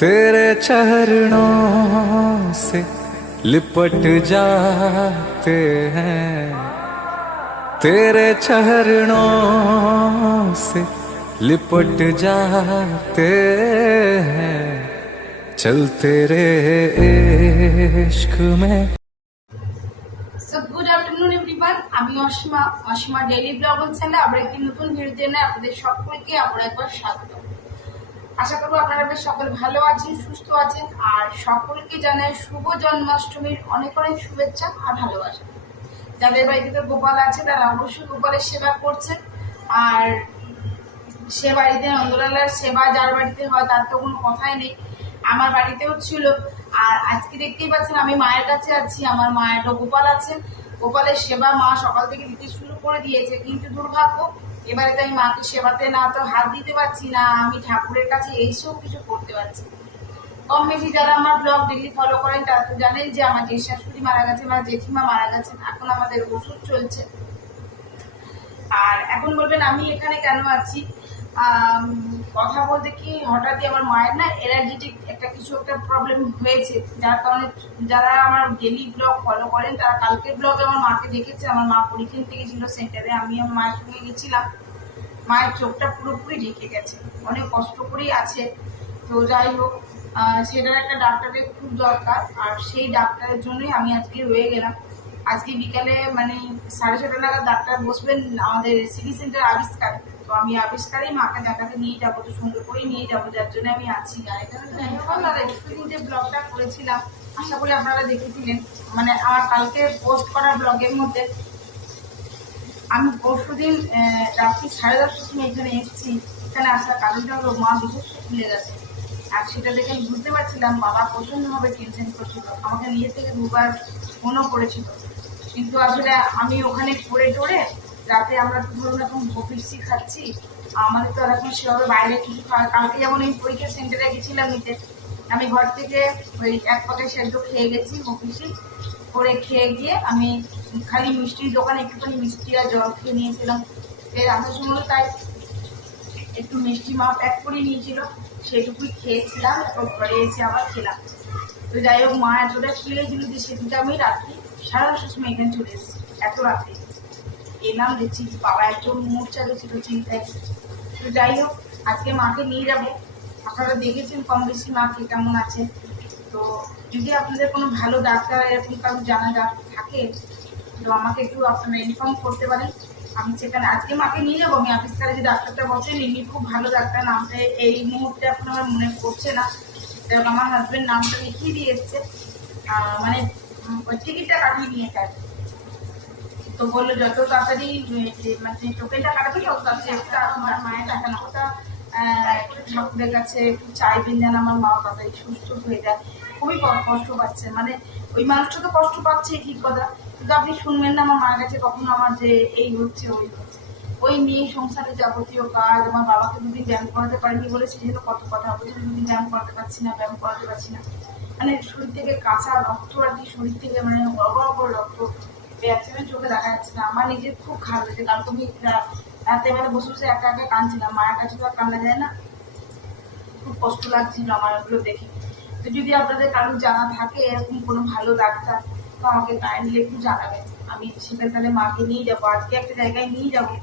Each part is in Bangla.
तेरे चरणों से लिपट जाते हैं, तेरे चरणों से लिपट जाते हैं, चल तेरे इश्क में। গুড আফটারনুন এভরিওয়ান, আমি অসীমা ডেইলি ব্লগ চ্যানেলে আবার একটি নতুন ভিডিও নিয়ে আপনাদের সকলকে আবার একবার স্বাগত। আশা করবো আপনারা বেশ সকল ভালো আছেন, সুস্থ আছেন, আর সকলকে জানাই শুভ জন্মাষ্টমীর অনেক অনেক শুভেচ্ছা আর ভালোবাসা। যাদের বাড়িতে গোপাল আছে তারা অবশ্যই গোপালের সেবা করছেন, আর সে বাড়িতে নন্দলালার সেবা যার বাড়িতে হয় তার তো কোনো কথাই নেই। আমার বাড়িতেও ছিল, আর আজকে দেখতেই পাচ্ছেন আমি মায়ের কাছে আছি। আমার মায়ের গোপাল আছে, গোপালের সেবা মা সকাল থেকে দিতে শুরু করে দিয়েছে, কিন্তু দুর্ভাগ্য এবারে তো আমি মাকে সেবাতে না তো হাত দিতে পারছি না, আমি ঠাকুরের কাছে এইসব কিছু করতে পারছি। কম বেশি যারা আমার ব্লগ ডেইলি ফলো করেন তারা তো জানেন যে আমার যে শাশুড়ি মারা গেছে, আমার জেঠিমা মারা গেছেন, এখন আমাদের ওষুধ চলছে। আর এখন বলবেন আমি এখানে কেন আছি, কথা বলতে কি হঠাৎই আমার মায়ের না অ্যালার্জেটিক কিছু একটা প্রবলেম হয়েছে, যার কারণে যারা আমার ডেলি ব্লগ ফলো করেন তারা কালকের ব্লগে আমার মাকে দেখেছে। আমার মা পরীক্ষা থেকে ছিল সেন্টারে, আমি আমার মায়ের সঙ্গে গেছিলাম। মায়ের চোখটা পুরোপুরি ঢেকে গেছে, অনেক কষ্ট করেই আছে। তো যাই হোক, সেটার একটা ডাক্তারের খুব দরকার, আর সেই ডাক্তারের জন্যই আমি আজকে রয়ে গেলাম। আজকে বিকালে মানে 6:30 নাগাদ ডাক্তার বসবেন আমাদের সিটি সেন্টার আবিষ্কার। তো আমি আবিষ্কারেই মাকে দেখাতে নিয়ে যাবো, তো সুন্দর করেই নিয়ে যাবো, যার জন্য আমি আছি। কিছুদিন যে ব্লগটা করেছিলাম আশা করি আপনারা দেখেছিলেন, মানে আমার কালকে পোস্ট করা ব্লগের মধ্যে আমি পরশুদিন রাত্রি 10:30টার সময় এখানে এসেছি। এখানে আসার কারণটা হলো মা বিশেষ ভুলে গেছে, আর সেটা দেখে আমি বুঝতে পারছিলাম বাবা প্রচণ্ডভাবে টেনশন করছিল, আমাকে নিজে থেকে দুবার ফোনও করেছিল। কিন্তু আসলে আমি ওখানে করে টোরে রাতে আমরা তো ধরুন এখন অফিসি খাচ্ছি, আমাদের তো এখন সেভাবে বাইরে কিছু খাওয়া। কালকে যেমন আমি পরীক্ষা সেন্টারে গেছিলাম নিতে, আমি ঘর থেকে ওই এক পাকে সেদ্ধ খেয়ে গেছি, অফিসি করে খেয়ে গিয়ে আমি খালি মিষ্টির দোকানে একটুখানি মিষ্টি আর জল খেয়ে নিয়েছিলাম। এর আসার সময় তাই একটু মিষ্টি মা প্যাক করে নিয়েছিল, সেটুকুই খেয়েছিলাম, তো ঘরে এসে আবার খেলাম। তো যাই হোক, মা এতটা খেয়েছিল যে সেদিনটা আমি রাত্রি 10:30টার সময় এখানে চলে এসেছি। এত রাত্রে এলাম, দেখছি বাবা একজন মূর্ছা গেছিল চিন্তায়। তো যাই হোক, আজকে মাকে নিয়ে যাবো। আপনারা দেখেছেন কম বেশি মাকে কেমন আছে। তো যদি আপনাদের কোনো ভালো ডাক্তার এরকম কারো জানা থাকে তো আমাকে একটু আপনারা ইনফর্ম করতে পারেন। আমি সেখানে আজকে মাকে নিয়ে যাবো। আমি আবিষ্কারে যে ডাক্তারটা বসেন ইনি খুব ভালো ডাক্তার, নামটা এই মুহূর্তে এখন আমার মনে পড়ছে না। আমার হাজবেন্ড নামটা লিখিয়ে দিয়ে এসছে, মানে ওই টিকিটটা কাটিয়ে নিয়ে যায়। তো বললো যত তাড়াতাড়ি মানে টোকেনটা কাটাবে তত তাড়াতাড়ি একটা আমার মায়ের টাকা না ওটা একটু ঠাকুরের কাছে একটু চাইবেন যেন আমার মা তাড়াতাড়ি সুস্থ হয়ে যায়। খুবই কষ্ট পাচ্ছে, মানে ওই মানুষটা তো কষ্ট পাচ্ছে ঠিক কথা, কিন্তু আপনি শুনবেন না আমার মার কাছে কখনো আমার যে এই হচ্ছে ওই হচ্ছে। ওই নিয়ে সংসারে যাবতীয় কাজ, আমার বাবাকে দুদিন ব্যায়াম করাতে পারিনি বলে সেজন্য কত কথা বলছে, দুদিন ব্যায়াম করাতে পারছি না, ব্যায়াম করাতে পারছি না। মানে শরীর থেকে কাঁচা রক্ত আর কি, শরীর থেকে মানে বড় রক্ত বেরোচ্ছে, চোখে দেখা যাচ্ছে না। আমার নিজের খুব খারাপ হয়েছে, কারণ তুমি রাতে বেলা বসে বসে একা একা কাঁদছিলাম, মায়ের কাছে তো আর কান্দা যায় না। খুব কষ্ট লাগছিল আমার ওগুলো দেখে। তো যদি আপনাদের কারো জানা থাকে এরকম কোনো ভালো ডাক্তার, তো আমাকে কাইন্ডলি একটু জানাবেন। আমি সেখানে তাহলে মাকে নিয়ে যাবো, আজকে একটা জায়গায় নিয়ে যাবো,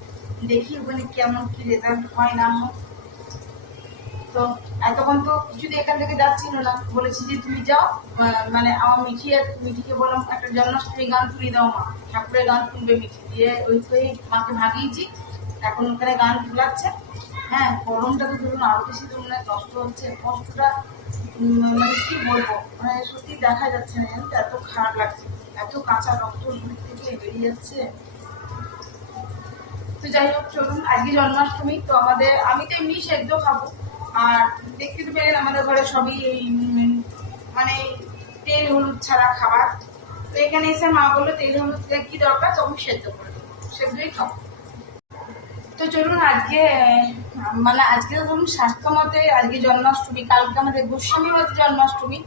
দেখি ওখানে কেমন কি রেজাল্ট হয় না হয়। তো এতক্ষণ তো কিছুতে এখান থেকে যাচ্ছিল না, বলেছি যে তুমি যাও, মানে আমার মিঠিকে বললাম একটা জন্মাষ্টমী গান তুলে দাও মা, ঠাকুরের গান তুলবে মিঠি দিয়ে, ওই মাকে ভাগিয়েছি। এখন ওখানে গান তুলাচ্ছে। হ্যাঁ, গরমটা তো ধরুন আরো বেশি ধরুন কষ্ট হচ্ছে, কষ্টটা মানে কি বলবো, মানে সত্যি দেখা যাচ্ছে না, জানেন তো এত খারাপ লাগছে, এত কাঁচা রক্ত শরীর থেকে বেরিয়ে যাচ্ছে। তো যাই হোক, চলুন আজকে জন্মাষ্টমী তো আমাদের, আমি তো এমনি সেদ্ধ খাবো, আর দেখতে তো পেলেন আমাদের ঘরে সবই এই মানে তেল হলুদ ছাড়া খাবার। তো এখানে এসে মা বললো তেল হলুদ কি দরকার, তখন সেদ্ধ করে দেবো, সেদ্ধই খাবো। তো চলুন আজকে মানে আজকে তো ধরুন স্বাস্থ্য মতে আজকে জন্মাষ্টমী, কালকে আমাদের গোস্বামী মতে জন্মাষ্টমী।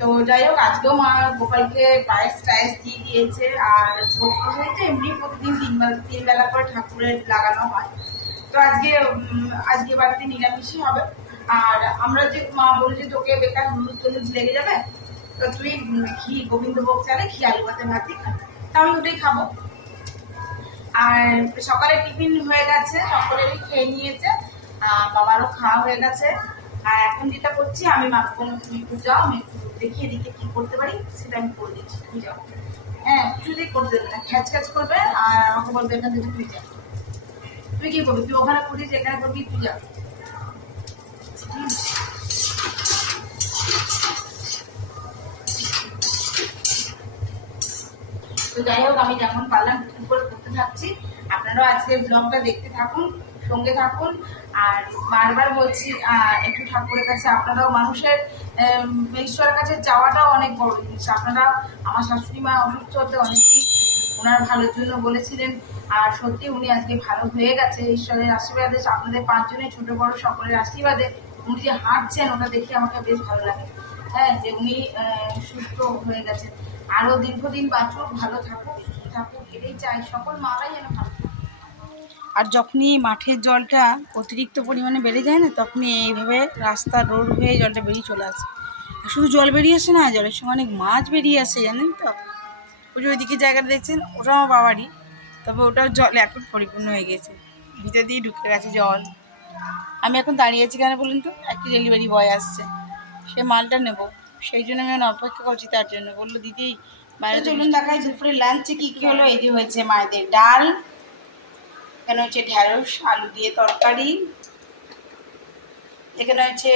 তো যাই হোক, আজকেও মা গোপালকে পায়েস টায়েস দিয়ে দিয়েছে, আর ভোগ প্রসাদে এমনি প্রতিদিন 3 বেলা করে ঠাকুরের লাগানো হয়। তো আজকে বাড়িতে নিরামিষই হবে। আর আমরা যে মা বলি যে তোকে বেকার হলুদ টলুদ লেগে যাবে, তো তুই ঘি গোবিন্দভোগ চালে ঘি আলু ভাতে ভাত দিয়ে খাবি, তাহলে ওটাই খাবো। আর সকালে টিফিন হয়ে গেছে, সকলেরই খেয়ে নিয়েছে, বাবারও খাওয়া হয়ে গেছে। আর এখন যেটা করছি, আমি মাকে কোনো তুমি একটু যাও, আমি একটু দেখিয়ে দিকে কি করতে পারি সেটা আমি করে দিচ্ছি, তুমি যাও। হ্যাঁ, কিছুতেই করতে দেবে না, খ্যাচ খ্যাচ করবে আর আমাকে বলবে এখান থেকে তুই যা। তুই কি করবি? তুই ওখানে করবি, এখানে করবি, তুই যা। তো যাই হোক, আমি যেমন পারলাম টুকটুক করে করতে থাকছি, আপনারাও আজকে ব্লগটা দেখতে থাকুন, সঙ্গে থাকুন। আর বারবার বলছি একটু ঠাকুরের কাছে, আপনারাও মানুষের ঈশ্বরের কাছে যাওয়াটাও অনেক বড় জিনিস। আপনারা, আমার শাশুড়ি মা অসুস্থ হতে অনেকেই ওনার ভালোর জন্য বলেছিলেন, আর সত্যি উনি আজকে ভালো হয়ে গেছে ঈশ্বরের আশীর্বাদে, আপনাদের 5 জনের ছোট বড় সকলের আশীর্বাদে উনি যে হাঁটছেন ওটা দেখে আমাকে বেশ ভালো লাগে। হ্যাঁ, যে উনি সুস্থ হয়ে গেছেন। আরো দীর্ঘদিন বাঁচুক, ভালো থাকুক, সুস্থ থাকুক, এটাই চাই, সকল মারাই যেন ভালো থাকে। আর যখনই মাঠের জলটা অতিরিক্ত পরিমাণে বেড়ে যায় না, তখনই এইভাবে রাস্তা রোড হয়ে জলটা বেরিয়ে চলে আসে। শুধু জল বেরিয়ে আসে না, জলের সঙ্গে অনেক মাছ বেরিয়ে আসে, জানেন তো। ওই যে ওইদিকে জায়গাটা দেখছেন, ওটাও আমার বাবারই, তবে ওটাও জল এখন পরিপূর্ণ হয়ে গেছে, ভিতর দিয়ে ঢুকে গেছে জল। আমি এখন দাঁড়িয়ে আছি কেন বলুন তো, একটি ডেলিভারি বয় আসছে, সে মালটা নেব, সেই জন্য আমি অপেক্ষা করছি তার জন্য। বললো দিদি বাইরে চলুন দেখাই দুপুরে লাঞ্চে কী কী হলো। এই যে হয়েছে মায়েদের ডাল, এখানে হচ্ছে ঢ্যাঁড়স আলু দিয়ে তরকারি, এখানে হচ্ছে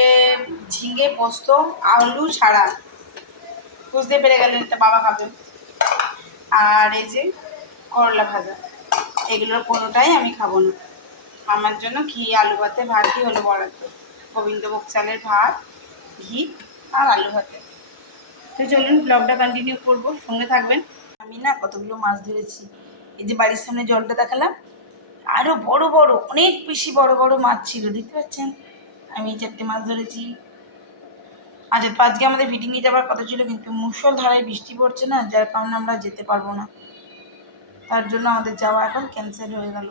ঝিঙে পোস্ত আলু ছাড়া, বুঝতে পেরে গেলেন এটা বাবা খাবে। আর এই যে করলা ভাজা, এগুলোর কোনোটাই আমি খাবো না। আমার জন্য ঘি আলু ভাতে ভাতই হলো বরাদ্দ, গোবিন্দভোগ চালের ভাত, ঘি আর আলু ভাতে। তো চলুন ব্লগটা কন্টিনিউ করবো, সঙ্গে থাকবেন। আমি না কতগুলো মাছ ধরেছি, এই যে বাড়ির সামনে জলটা দেখালাম, আরও বড় বড়, অনেক বেশি বড় বড় মাছ ছিল, দেখতে পাচ্ছেন। আমি 4টে মাছ ধরেছি। আচ্ছা, তো আজকে আমাদের ফিটিংয়ে যাওয়ার কথা ছিল, কিন্তু মুষলধারায় বৃষ্টি পড়ছে না, যার কারণে আমরা যেতে পারবো না, তার জন্য আমাদের যাওয়া এখন ক্যান্সেল হয়ে গেল।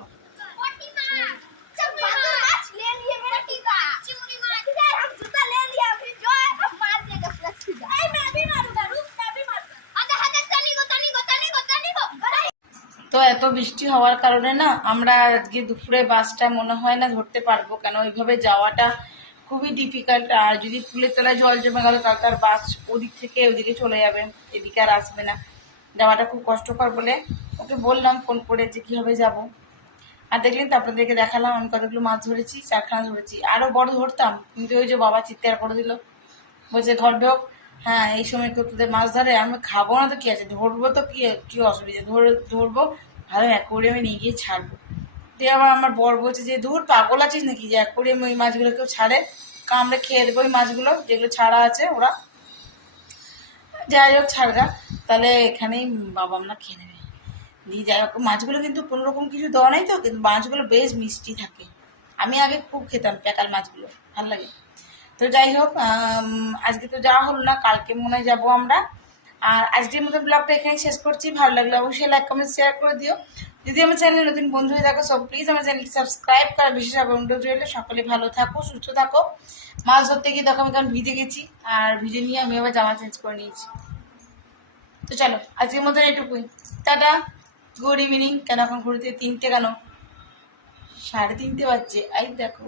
তো এত বৃষ্টি হওয়ার কারণে না আমরা আজকে দুপুরে বাসটা মনে হয় না ধরতে পারবো, কেন ওইভাবে যাওয়াটা খুবই ডিফিকাল্ট। আর যদি ফুলের তলায় জল জমে গেল, তাহলে তার বাস ওদিক থেকে ওদিকে চলে যাবে, এদিকে আর আসবে না, যাওয়াটা খুব কষ্টকর বলে ওকে বললাম ফোন করে যে কীভাবে যাব। আর দেখলেন তো, আপনাদেরকে দেখালাম আমি কতগুলো মাছ ধরেছি, 4খানা ধরেছি, আরও বড় ধরতাম, কিন্তু ওই যে বাবা চিৎকার করে দিল, বলছে ঘর ঢোক। হ্যাঁ, এই সময় কেউ তোদের মাছ ধরে, আমি খাবো না তো কী আছে, ধরবো তো কী অসুবিধা, ধরবো ভালো অ্যাকোয়ারিয়ামে নিয়ে গিয়ে ছাড়বো। দিয়ে আবার আমার বর বলছে যে দূর পাগল আছিস নাকি, যে অ্যাকোয়ারিয়ামে ওই মাছগুলো কেউ ছাড়ে, কামড়ে খেয়ে দেবো ওই মাছগুলো যেগুলো ছাড়া আছে ওরা। যাই হোক ছাড়গা, তাহলে এখানেই বাবা আমরা খেয়ে নেবে। দিয়ে যাই হোক, মাছগুলো কিন্তু কোনোরকম কিছু দেওয়া নাই তো, কিন্তু মাছগুলো বেশ মিষ্টি থাকে। আমি আগে খুব খেতাম প্যাকাল মাছগুলো, ভালো লাগে। তো যাই হোক, আজকে তো যাওয়া হলো না, কালকে মনে হয় যাবো আমরা। আর আজকের মতো ব্লগটা এখানে শেষ করছি। ভালো লাগলে অবশ্যই লাইক কমেন্ট শেয়ার করে দিও। যদি আমার চ্যানেলে নতুন বন্ধু হয়ে থাকো, সব প্লিজ আমার চ্যানেলটি সাবস্ক্রাইব করা বিশেষ অনুরোধ রইল। সকলে ভালো থাকো, সুস্থ থাকো। মাছ ধরতে গিয়ে দেখো আমি কারণ ভিজে গেছি, আর ভিজে নিয়ে আমি আবার জামা চেঞ্জ করে নিয়েছি। তো চলো আজকের মতন এটুকুই, টাটা, গুড ইভিনিং। কেন এখন ঘুরতে 3টে, কেন 3:30 বাজছে, এই দেখো।